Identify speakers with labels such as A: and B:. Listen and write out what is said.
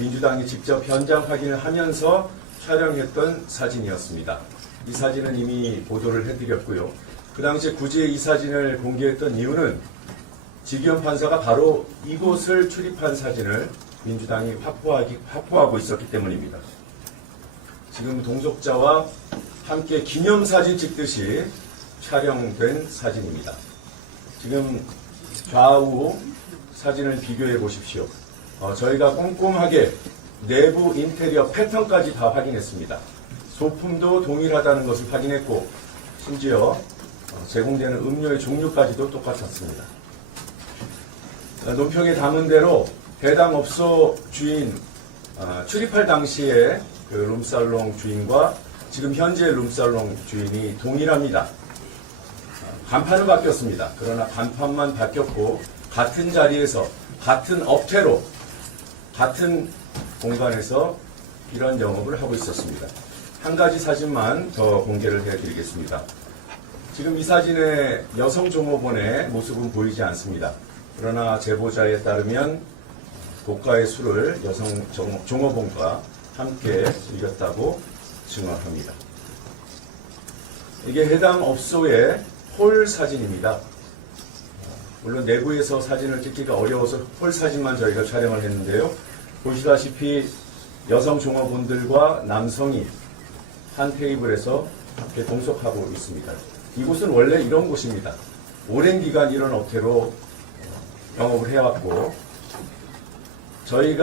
A: 민주당이 직접 현장 확인을 하면서 촬영했던 사진이었습니다. 이 사진은 이미 보도를 해드렸고요. 그 당시에 굳이 이 사진을 공개했던 이유는 지기현 판사가 바로 이곳을 출입한 사진을 민주당이 확보하기, 확보하고 있었기 때문입니다. 지금 동석자와 함께 기념사진 찍듯이 촬영된 사진입니다. 지금 좌우 사진을 비교해 보십시오. 어, 저희가 꼼꼼하게 내부 인테리어 패턴까지 다 확인했습니다. 소품도 동일하다는 것을 확인했고 심지어 어, 제공되는 음료의 종류까지도 똑같았습니다. 어, 논평에 담은 대로 해당 업소 주인 어, 출입할 당시에 그 룸살롱 주인과 지금 현재 룸살롱 주인이 동일합니다. 어, 간판은 바뀌었습니다. 그러나 간판만 바뀌었고 같은 자리에서 같은 업태로 같은 공간에서 이런 영업을 하고 있었습니다. 한 가지 사진만 더 공개를 해드리겠습니다. 지금 이 사진의 여성 종업원의 모습은 보이지 않습니다. 그러나 제보자에 따르면 고가의 술을 여성 종- 종업원과 함께 즐겼다고 증언합니다. 이게 해당 업소의 홀 사진입니다. 물론 내부에서 사진을 찍기가 어려워서 홀 사진만 저희가 촬영을 했는데요. 보시다시피 여성 종업원들과 남성이 한 테이블에서 동석하고 있습니다. 이곳은 원래 이런 곳입니다. 오랜 기간 이런 업태로 영업을 해왔고 저희가